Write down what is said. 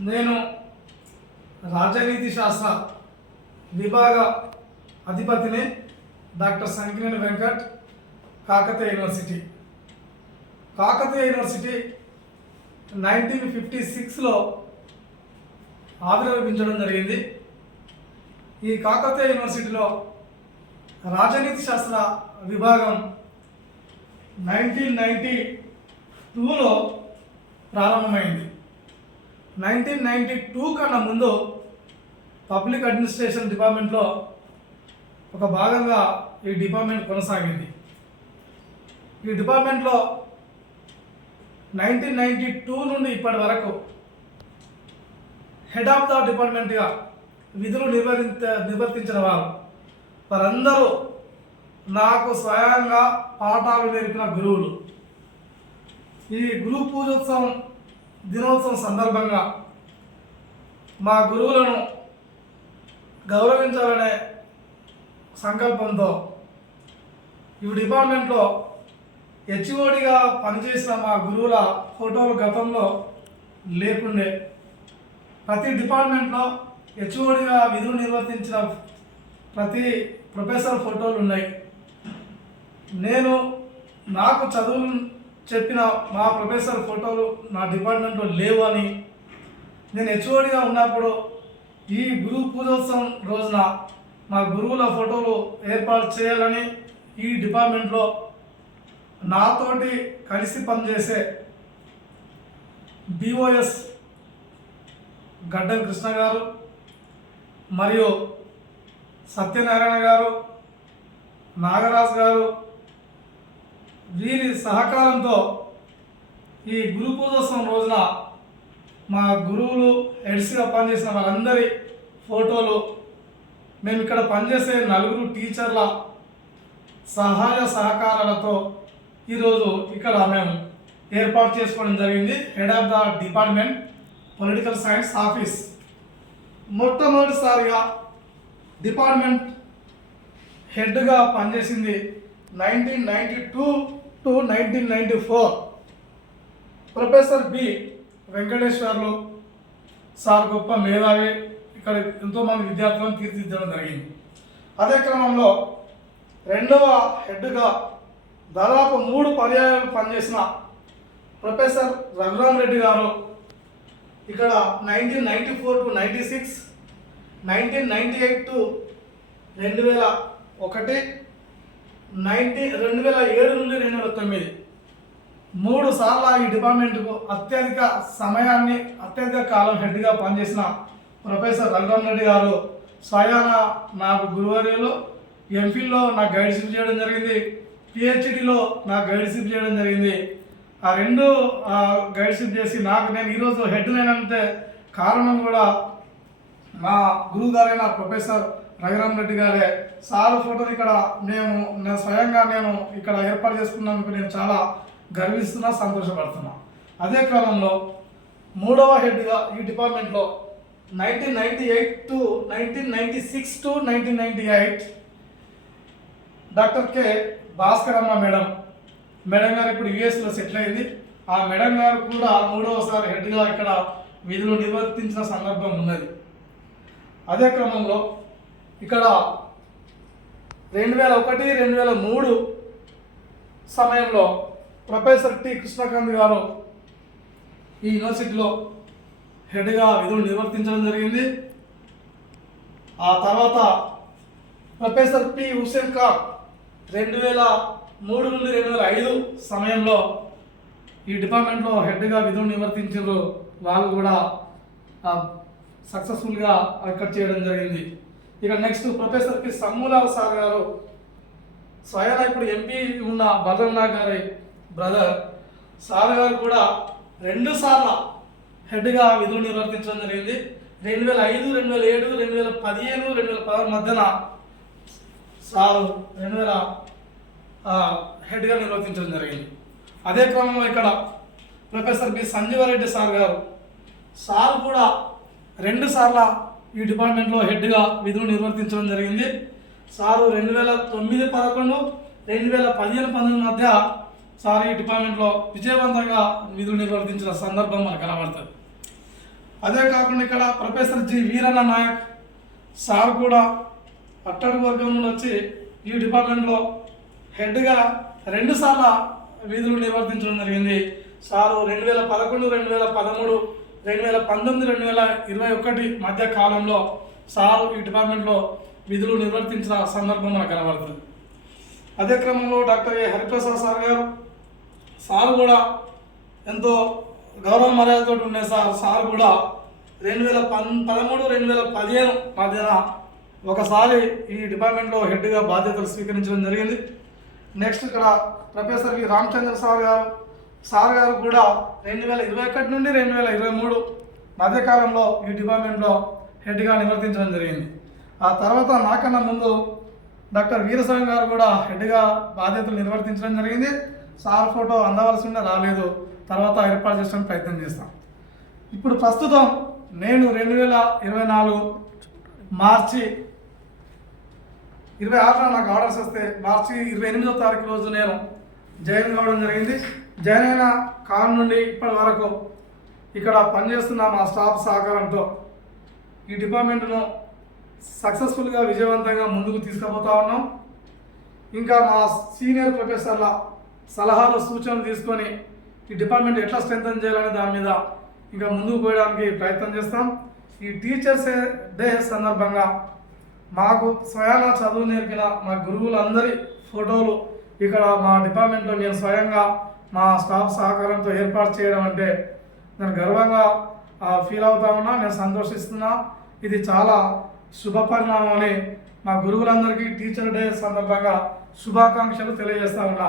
నేను రాజనీతి శాస్త్ర విభాగ అధిపతిని doctor Sankineni Venkat Kakatiya university. Kakatiya university nineteen fifty సిక్స్లో ఆవిర్భవించడం జరిగింది. ఈ కాకతీయ యూనివర్సిటీలో రాజనీతి శాస్త్ర విభాగం నైన్టీన్ నైంటీ టూలో ప్రారంభమైంది. నైన్టీన్ నైంటీ టూ కన్నా ముందు పబ్లిక్ అడ్మినిస్ట్రేషన్ డిపార్ట్మెంట్లో ఒక భాగంగా ఈ డిపార్ట్మెంట్ కొనసాగింది. ఈ డిపార్ట్మెంట్లో నైన్టీన్ నైంటీ టూ నుండి ఇప్పటి వరకు హెడ్ ఆఫ్ ద డిపార్ట్మెంట్గా విధులు నిర్వహించ నిర్వర్తించిన వారు. వారందరూ నాకు స్వయంగా పాఠాలు నేర్పిన గురువులు. ఈ గురు పూజోత్సవం దినోత్సవం సందర్భంగా మా గురువులను గౌరవించాలనే సంకల్పంతో ఈ డిపార్ట్మెంట్లో హెచ్ఓడిగా పనిచేసిన మా గురువుల ఫోటోలు గతంలో లేకుండే. ప్రతి డిపార్ట్మెంట్లో హెచ్ఓడిగా విధులు నిర్వర్తించిన ప్రతి ప్రొఫెసర్ ఫోటోలు ఉన్నాయి. నేను నాకు చదువు చెప్పిన మా ప్రొఫెసర్ ఫోటోలు నా డిపార్ట్మెంట్లో లేవు అని నేను హెచ్ఓడిగా ఉన్నప్పుడు ఈ గురు పూజోత్సవం రోజున మా గురువుల ఫోటోలు ఏర్పాటు చేయాలని ఈ డిపార్ట్మెంట్లో నాతోటి కలిసి పనిచేసే బిఓఎస్ గడ్డం కృష్ణ గారు మరియు సత్యనారాయణ గారు నాగరాజు గారు వీరి సహకారంతో ఈ గురు పూజోత్సవం రోజున మా గురువులు హెడ్స్గా పనిచేసిన వాళ్ళందరి ఫోటోలు మేము ఇక్కడ పనిచేసే నలుగురు టీచర్ల సహాయ సహకారాలతో ఈరోజు ఇక్కడ మేము ఏర్పాటు చేసుకోవడం జరిగింది. Head of the department political science office. మొట్టమొదటిసారిగా డిపార్ట్మెంట్ హెడ్గా పనిచేసింది nineteen ninety two to nineteen ninety four. Professor B Venkateswarlu sir గొప్ప మేధావి. ఇక్కడ ఎంతోమంది విద్యార్థులను తీర్చిదిద్దడం జరిగింది. అదే క్రమంలో రెండవ హెడ్గా దాదాపు మూడు పర్యాయాలు పనిచేసిన ప్రొఫెసర్ రఘురామ్ రెడ్డి గారు ఇక్కడ nineteen ninety four to ninety six nineteen ninety eight to రెండు వేల ఒకటి నైన్టీ రెండు వేల ఏడు నుండి రెండు వేల తొమ్మిది. మూడు సార్లు ఈ డిపార్ట్మెంట్కు అత్యధిక సమయాన్ని అత్యధిక కాలం హెడ్గా పనిచేసిన ప్రొఫెసర్ రంగం రెడ్డి గారు స్వయాన నాకు గురువర్యులు ఎంఫిల్లో నాకు గైడ్షిప్ చేయడం జరిగింది పిహెచ్డిలో నాకు గైడ్షిప్ చేయడం జరిగింది. ఆ రెండు గైడ్షిప్ చేసి నాకు నేను ఈరోజు హెడ్ నేనంటే కారణం కూడా మా గురువుగారైన ప్రొఫెసర్ రఘురామ్ రెడ్డి గారే సార్ ఫోటోని ఇక్కడ మేము నేను స్వయంగా నేను ఇక్కడ ఏర్పాటు చేసుకున్నందుకు నేను చాలా గర్విస్తున్నా సంతోషపడుతున్నా. అదే క్రమంలో మూడవ హెడ్గా ఈ డిపార్ట్మెంట్లో nineteen ninety eight to nineteen ninety six to nineteen ninety eight doctor K. Bhaskaramma madam madam గారు ఇప్పుడు యుఎస్లో సెటిల్ అయింది. ఆ మేడం గారు కూడా మూడవసారి హెడ్గా ఇక్కడ విధులు నిర్వర్తించిన సందర్భం ఉన్నది. అదే క్రమంలో ఇక్కడ రెండు వేల ఒకటి రెండు వేల మూడు సమయంలో ప్రొఫెసర్ టి. కృష్ణకాంత్ గారు ఈ యూనివర్సిటీలో హెడ్గా విధులు నిర్వర్తించడం జరిగింది. ఆ తర్వాత ప్రొఫెసర్ పి. హుసేన్ ఖాన్ రెండు వేల మూడు నుండి రెండు వేల ఐదు సమయంలో ఈ డిపార్ట్మెంట్లో హెడ్గా విధులు నిర్వర్తించారు. వాళ్ళు కూడా సక్సెస్ఫుల్గా అక్కడ చేయడం జరిగింది. ఇక next professor P Sammulala sir గారు. స్వయం ఇప్పుడు ఎంపీ ఉన్న భద్రనాథ్ గారి బ్రదర్ సార్ గారు కూడా రెండు సార్ల హెడ్గా విధులు నిర్వర్తించడం జరిగింది. రెండు వేల ఐదు రెండు వేల ఏడు రెండు వేల పదిహేను రెండు వేల పదహారు మధ్యన సారు రెండు వేల హెడ్గా నిర్వర్తించడం జరిగింది. అదే క్రమంలో ఇక్కడ ప్రొఫెసర్ బి సంజీవారెడ్డి సార్ గారు. సార్ కూడా రెండు సార్ల ఈ డిపార్ట్మెంట్లో హెడ్గా విధులు నిర్వర్తించడం జరిగింది. సారు రెండు వేల తొమ్మిది పదకొండు రెండు వేల పదిహేను పంతొమ్మిది మధ్య సార్ ఈ డిపార్ట్మెంట్లో విజయవంతంగా విధులు నిర్వర్తించిన సందర్భం మనకు కనబడుతుంది. అదే కాకుండా ఇక్కడ professor G Veeranna Naik sir కూడా అట్టడుగు వర్గం నుండి వచ్చి ఈ డిపార్ట్మెంట్లో హెడ్గా రెండుసార్లు విధులు నిర్వర్తించడం జరిగింది. సారు రెండు వేల పదకొండు రెండు వేల పదమూడు రెండు వేల పంతొమ్మిది రెండు వేల ఇరవై ఒకటి మధ్య కాలంలో సార్ ఈ డిపార్ట్మెంట్లో విధులు నిర్వర్తించిన సందర్భం మనకు కనబడుతుంది. అదే క్రమంలో డాక్టర్ ఏ హరిప్రసాద్ సార్ గారు సార్ కూడా ఎంతో గౌరవ మర్యాదతో ఉండే సార్ సార్ కూడా రెండు వేల పన్ పదమూడు రెండు వేల పదిహేను మధ్యన ఒకసారి ఈ డిపార్ట్మెంట్లో హెడ్గా బాధ్యతలు స్వీకరించడం జరిగింది. నెక్స్ట్ ఇక్కడ ప్రొఫెసర్ వి రామచంద్ర సార్ గారు సార్ గారు కూడా రెండు వేల ఇరవై ఒకటి నుండి రెండు వేల ఇరవై మూడు మధ్యకాలంలో ఈ డిపార్ట్మెంట్లో హెడ్గా నిర్వర్తించడం జరిగింది. ఆ తర్వాత నాకన్నా ముందు డాక్టర్ వీరస్వామి గారు కూడా హెడ్గా బాధ్యతలు నిర్వర్తించడం జరిగింది. సార్ ఫోటో అందవలసి ఉండే రాలేదు. తర్వాత ఏర్పాటు చేయడానికి ప్రయత్నం చేస్తాం. ఇప్పుడు ప్రస్తుతం నేను రెండు వేల ఇరవై నాలుగు మార్చి ఇరవై ఆరున నాకు ఆర్డర్స్ వస్తే మార్చి ఇరవై ఎనిమిదో తారీఖు రోజు నేను జైలు కావడం జరిగింది. జాయిన్ అయిన కాలం నుండి ఇప్పటి వరకు ఇక్కడ పనిచేస్తున్న మా స్టాఫ్ సహకారంతో ఈ డిపార్ట్మెంట్ను సక్సెస్ఫుల్గా విజయవంతంగా ముందుకు తీసుకుపోతా ఉన్నాం. ఇంకా మా సీనియర్ ప్రొఫెసర్ల సలహాలు సూచనలు తీసుకొని ఈ డిపార్ట్మెంట్ ఎట్లా స్ట్రెంగ్తన్ చేయాలనే దాని మీద ఇంకా ముందుకు పోయడానికి ప్రయత్నం చేస్తాం. ఈ టీచర్స్ డే సందర్భంగా మాకు స్వయాన చదువు నేర్పిన మా గురువులందరి ఫోటోలు ఇక్కడ మా డిపార్ట్మెంట్లో నేను స్వయంగా మా స్టాఫ్ సహకారంతో ఏర్పాటు చేయడం అంటే నేను గర్వంగా ఫీల్ అవుతా ఉన్నా నేను సంతోషిస్తున్నా. ఇది చాలా శుభ పరిణామం అని మా గురువులందరికీ టీచర్ డే సందర్భంగా శుభాకాంక్షలు తెలియజేస్తా ఉన్నా.